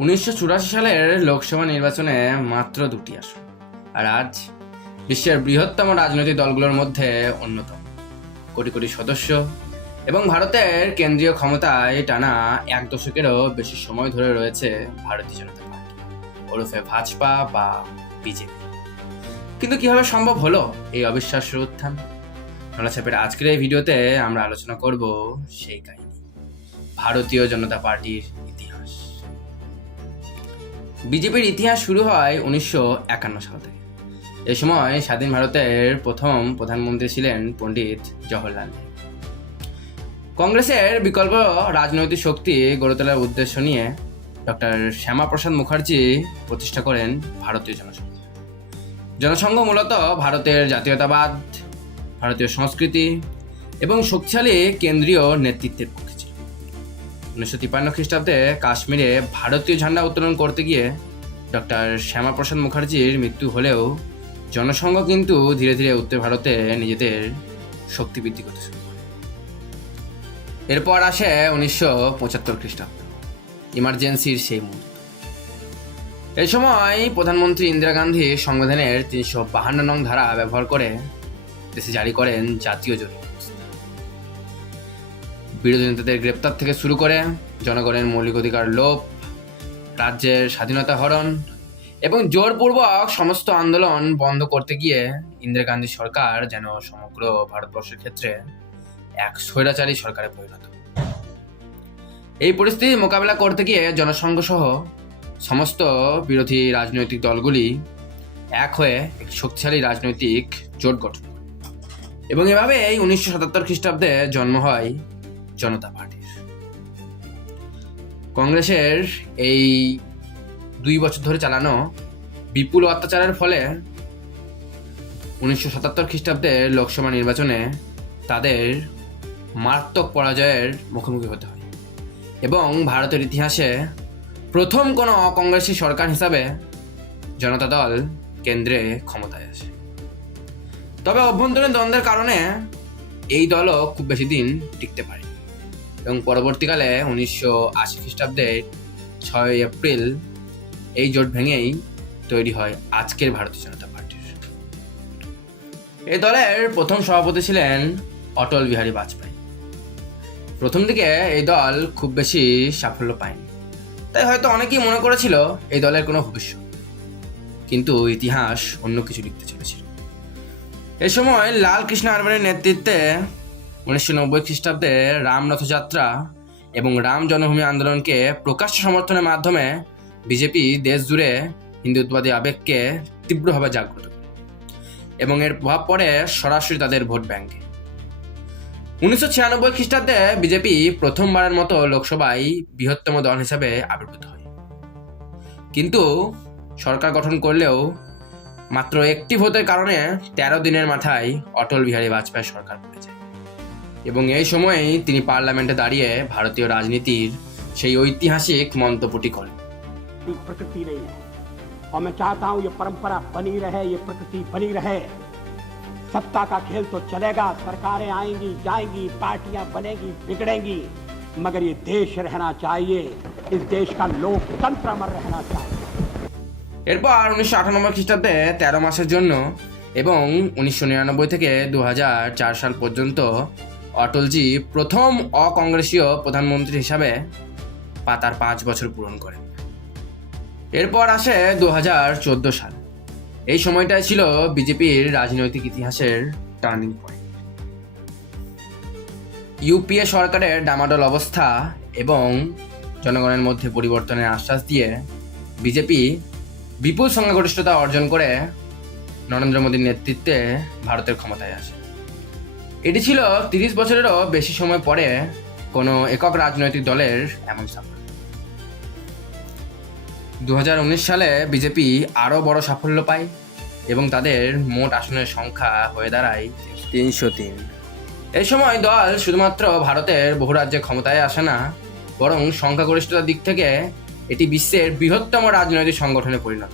1984 সালের লোকসভা নির্বাচনে মাত্র 2টি আসন, আর আজ বিশ্বের বৃহত্তম রাজনৈতিক দলগুলোর মধ্যে অন্যতম। কোটি কোটি সদস্য এবং ভারতের কেন্দ্রীয় ক্ষমতায় টানা 1 দশকেরও বেশি সময় ধরে রয়েছে ভারতীয় জনতা পার্টি ওরফে ভাজপা বা বিজেপি। কিন্তু কিভাবে সম্ভব হলো এই অবিশ্বাস্য উত্থান? নলাছাপের আজকের এই ভিডিওতে আমরা আলোচনা করব সেই কাহিনী, ভারতীয় জনতা পার্টির ইতিহাস। বিজেপির ইতিহাস শুরু হয় 1951 সাল থেকে। এই সময় স্বাধীন ভারতের প্রথম প্রধানমন্ত্রী ছিলেন পণ্ডিত জওহরলাল নেহরু। কংগ্রেসের বিকল্প রাজনৈতিক শক্তি গড়ে তোলার উদ্দেশ্য নিয়ে ডক্টর শ্যামাপ্রসাদ মুখার্জি প্রতিষ্ঠা করেন ভারতীয় জনসংঘ। জনসংঘ মূলত ভারতের জাতীয়তাবাদ, ভারতীয় সংস্কৃতি এবং শক্তিশালী কেন্দ্রীয় নেতৃত্বের পক্ষে ছিল। 1953 খ্রিস্টাব্দে কাশ্মীরে ভারতীয় ঝান্ডা উত্তোলন করতে গিয়ে ডক্টর শ্যামাপ্রসাদ মুখার্জির মৃত্যু হলেও জনসংঘ কিন্তু ধীরে ধীরে উত্তর ভারতে নিজেদের শক্তি বৃদ্ধি করতে শুরু করে। এরপর আসে 1975 খ্রিস্টাব্দ, ইমার্জেন্সির সেই মুহূর্ত। এই সময় প্রধানমন্ত্রী ইন্দিরা গান্ধী সংবিধানের 352 নং ধারা ব্যবহার করে দেশে জারি করেন জাতীয় জরুরি অবস্থা। বিরোধী নেতাদের গ্রেপ্তার থেকে শুরু করে জনগণের মৌলিক অধিকার লোপ, রাজ্যের স্বাধীনতা হরণ এবং জোরপূর্বক সমস্ত আন্দোলন বন্ধ করতে গিয়ে ইন্দিরা গান্ধী সরকার যেন সমগ্র ভারতবর্ষের ক্ষেত্রে এক স্বৈরাচারী সরকারে পরিণত। এই পরিস্থিতি মোকাবেলা করতে গিয়ে জনসংঘ সহ সমস্ত বিরোধী রাজনৈতিক দলগুলি এক হয়ে একটি শক্তিশালী রাজনৈতিক জোট গঠন করে এবং এভাবে 1977 খ্রিস্টাব্দে জন্ম হয় জনতা পার্টির। কংগ্রেসের এই 2 বছর ধরে চালানো বিপুল অত্যাচারের ফলে 1977 খ্রিস্টাব্দে লোকসভা নির্বাচনে তাদের মারাত্মক পরাজয়ের মুখোমুখি হতে হয় এবং ভারতের ইতিহাসে প্রথম কোনো অকংগ্রেসী সরকার হিসাবে জনতা দল কেন্দ্রে ক্ষমতায় আসে। তবে অভ্যন্তরীণ দ্বন্দ্বের কারণে এই দলও খুব বেশি দিন টিকতে পারে এবং পরবর্তীকালে 1980 খ্রিস্টাব্দে 6 এপ্রিল এই জোট ভেঙেই তৈরি হয় আজকের ভারতীয় জনতা পার্টির। এই দলের প্রথম সভাপতি ছিলেন অটল বিহারী বাজপেয়ী। প্রথম দিকে এই দল খুব বেশি সাফল্য পায়নি, তাই হয়তো অনেকেই মনে করেছিল এই দলের কোনো ভবিষ্যৎ, কিন্তু ইতিহাস অন্য কিছু লিখতে চলেছিল। এই সময় লাল কৃষ্ণ আডবাণীর নেতৃত্বে 1990 খ্রিস্টাব্দে রামরথ যাত্রা এবং রাম জন্মভূমি আন্দোলনকে প্রকাশ্য সমর্থনের মাধ্যমে বিজেপি দেশ জুড়ে হিন্দুত্ববাদী আবেগকে তীব্রভাবে জাগ্রত করে এবং এর প্রভাব পড়ে সরাসরি তাদের ভোট ব্যাংকে। 1996 খ্রিস্টাব্দে বিজেপি প্রথমবারের মতো লোকসভায় বৃহত্তম দল হিসাবে আবির্ভূত হয়, কিন্তু সরকার গঠন করলেও মাত্র একটি ভোটের কারণে 13 দিনের মাথায় অটল বিহারী বাজপেয়ী সরকার পড়ে যায় এবং এই সময়েই তিনি পার্লামেন্টে দাঁড়িয়ে ভারতীয় রাজনীতির সেই ঐতিহাসিক মন্তব্যটি করেন। प्रकृति नहीं है और मैं चाहता हूं ये परंपरा बनी रहे, ये प्रकृति बनी रहे। सत्ता का खेल तो चलेगा, सरकारें आएंगी जाएंगी, पार्टियां बनेगी बिगड़ेंगी, मगर ये देश रहना चाहिए, इस देश का लोकतंत्र अमर रहना चाहिए। এরপর 1998 খ্রিস্টাব্দে 13 মাসের জন্য এবং 1999 থেকে 2004 সাল পর্যন্ত অটলজি প্রথম অকংগ্রেসীয় প্রধানমন্ত্রী হিসাবে তার 5 বছর পূরণ করেন। এরপর আসে 2014 সাল। এই সময়টাই ছিল বিজেপির রাজনৈতিক ইতিহাসের টার্নিং পয়েন্ট। ইউপিএ সরকারের ডামাডোল অবস্থা এবং জনগণের মধ্যে পরিবর্তনের আশ্বাস দিয়ে বিজেপি বিপুল সংখ্যাগরিষ্ঠতা অর্জন করে নরেন্দ্র মোদীর নেতৃত্বে ভারতের ক্ষমতায় আসে। এটি ছিল 30 বছরেরও বেশি সময় পরে কোনো একক রাজনৈতিক দলের এমন সাফল্য। 2019 সালে বিজেপি আরও বড় সাফল্য পায় এবং তাদের মোট আসনের সংখ্যা হয়ে দাঁড়ায় 303। এই সময় দল শুধুমাত্র ভারতের বহু রাজ্যে ক্ষমতায় আসে না, বরং সংখ্যাগরিষ্ঠতার দিক থেকে এটি বিশ্বের বৃহত্তম রাজনৈতিক সংগঠনে পরিণত।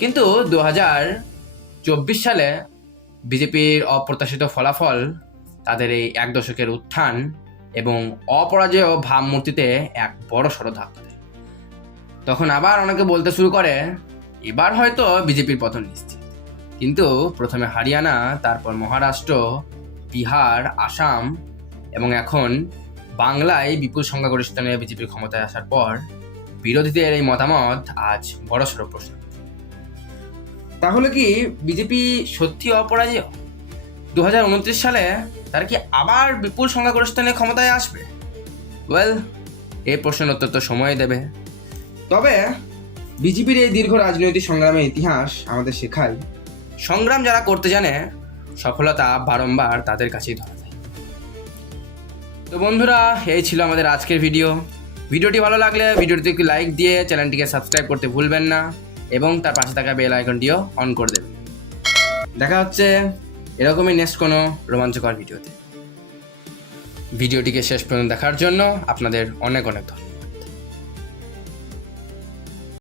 কিন্তু 2024 সালে বিজেপির অপ্রত্যাশিত ফলাফল তাদের এই 1 দশকের উত্থান এবং অপরাজেয় ভাবমূর্তিতে এক বড় সড় ধাক্কা দেয়। তখন আবার অনেকে বলতে শুরু করে এবার হয়তো বিজেপির পতন নিশ্চিত। কিন্তু প্রথমে হরিয়ানা, তারপর মহারাষ্ট্র, বিহার, আসাম এবং এখন বাংলায় বিপুল সংখ্যাগরিষ্ঠতা নিয়ে বিজেপির ক্ষমতায় আসার পর বিরোধীদের এই মতামত আজ বড়সড় প্রশ্ন। তাহলে কি বিজেপি সত্যি অপরাজেয়? 2029 সালে তারা কি আবার বিপুল সংখ্যাগরিষ্ঠতা নিয়ে ক্ষমতায় আসবে? ওয়েল, এই প্রশ্নের উত্তর তো সময় দেবে। তবে বিজেপির এই দীর্ঘ রাজনৈতিক সংগ্রামের ইতিহাস আমাদের শেখায়, সংগ্রাম যারা করতে জানে সফলতা বারংবার তাদের কাছেই ধরা যায়। তো বন্ধুরা, এই ছিল আমাদের আজকের ভিডিওটি ভালো লাগলে ভিডিওটিতে একটু লাইক দিয়ে চ্যানেলটিকে সাবস্ক্রাইব করতে ভুলবেন না এবং তার পাশে থাকা বেল আইকনটিও অন করে দেবেন। দেখা হচ্ছে এরকমই নেক্সট কোনো রোমাঞ্চকর ভিডিওতে। ভিডিওটিকে শেষ পর্যন্ত দেখার জন্য আপনাদের অনেক অনেক ধন্যবাদ।